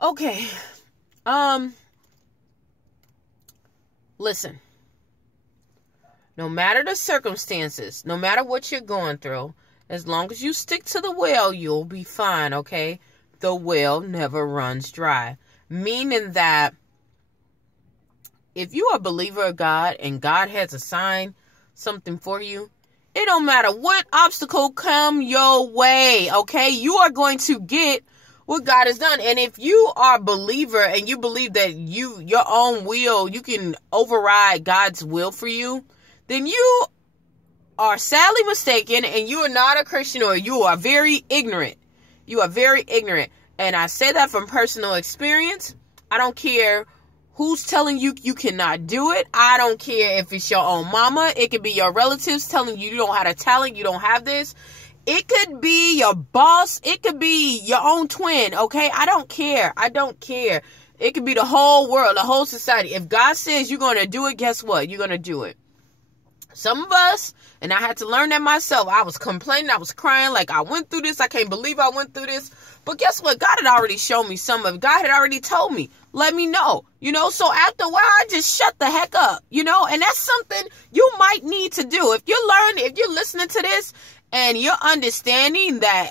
Okay. Listen. No matter the circumstances, no matter what you're going through, as long as you stick to the well, you'll be fine, okay? The well never runs dry. Meaning that if you are a believer of God and God has assigned something for you, it don't matter what obstacle come your way, okay? You are going to get what God has done. And if you are a believer and you believe that your own will, you can override God's will for you, then you are sadly mistaken and you are not a Christian, or you are very ignorant. You are very ignorant. And I say that from personal experience. I don't care who's telling you you cannot do it. I don't care if it's your own mama. It could be your relatives telling you don't have a talent, you don't have this. It could be your boss. It could be your own twin, okay? I don't care. I don't care. It could be the whole world, the whole society. If God says you're going to do it, guess what? You're going to do it. Some of us, and I had to learn that myself, I was complaining, I was crying, like I went through this, I can't believe I went through this. But guess what? God had already shown me some of it. God had already told me, let me know, so after a while, I just shut the heck up, and that's something you might need to do. If you're listening to this and you're understanding that,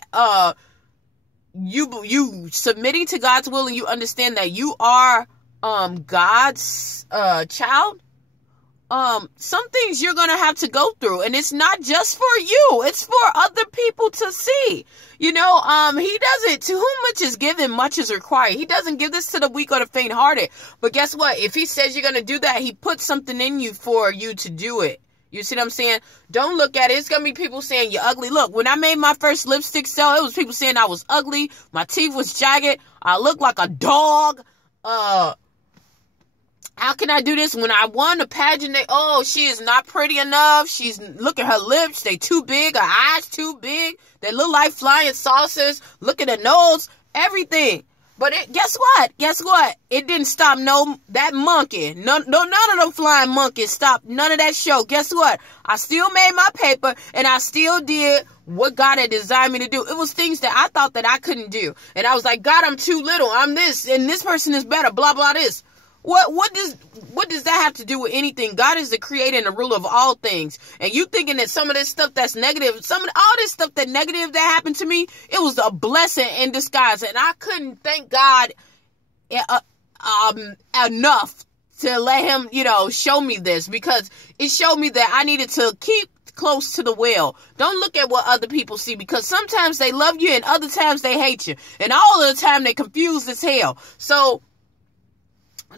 you submitting to God's will, and you understand that you are, God's, child, some things you're going to have to go through, and it's not just for you, it's for other people to see. He doesn't, to whom much is given, much is required. He doesn't give this to the weak or the faint hearted. But guess what? If he says you're going to do that, he puts something in you for you to do it. You see what I'm saying? Don't look at it. It's going to be people saying you're ugly. Look, when I made my first lipstick sale, it was people saying I was ugly. My teeth was jagged. I looked like a dog. How can I do this? When I won the pageant, she is not pretty enough. Look at her lips. They too big. Her eyes too big. They look like flying saucers. Look at her nose. Everything. But guess what? It didn't stop that monkey. None of them flying monkeys stopped none of that show. Guess what? I still made my paper, and I still did what God had designed me to do. It was things that I thought that I couldn't do. And I was like, God, I'm too little. I'm this, and this person is better, blah, blah, this. What does that have to do with anything? God is the creator and the ruler of all things. And you thinking that some of this stuff that's negative, all this stuff that negative that happened to me, it was a blessing in disguise. And I couldn't thank God enough to let him, show me this, because it showed me that I needed to keep close to the well. Don't look at what other people see, because sometimes they love you and other times they hate you. And all of the time they confused as hell. So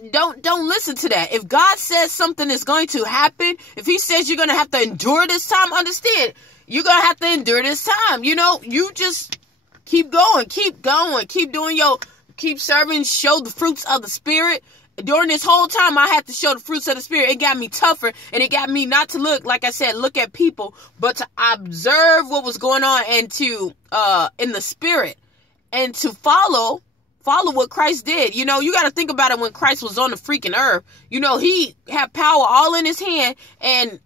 don't listen to that. If God says something is going to happen, if he says you're going to have to endure this time, understand, you're going to have to endure this time. You just keep going, keep serving, show the fruits of the Spirit. During this whole time, I had to show the fruits of the Spirit. It got me tougher, and it got me not to look, like I said, look at people, but to observe what was going on, and to, in the Spirit, and to follow what Christ did. You got to think about it. When Christ was on the freaking earth, he had power all in his hand, and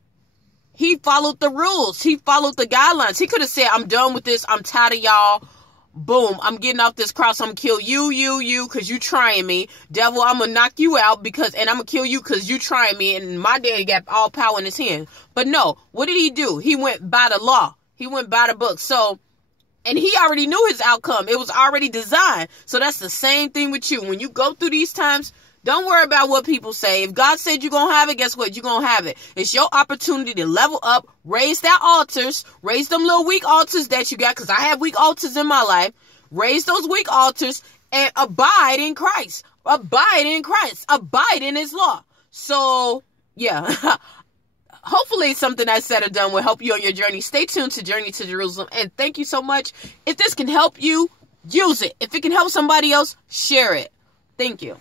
he followed the rules. He followed the guidelines. He could have said, I'm done with this. I'm tired of y'all. Boom. I'm getting off this cross. I'm going to kill you, because you trying me. Devil, I'm going to knock you out and I'm going to kill you because you trying me. And my daddy got all power in his hand. But no, what did he do? He went by the law. He went by the book. And he already knew his outcome. It was already designed. So that's the same thing with you. When you go through these times, don't worry about what people say. If God said you're going to have it, guess what? You're going to have it. It's your opportunity to level up, raise that altars, raise them little weak altars that you got, because I have weak altars in my life. Raise those weak altars and abide in Christ. Abide in Christ. Abide in his law. So, yeah. Hopefully something I said or done will help you on your journey. Stay tuned to Journey to Jerusalem. And thank you so much. If this can help you, use it. If it can help somebody else, share it. Thank you.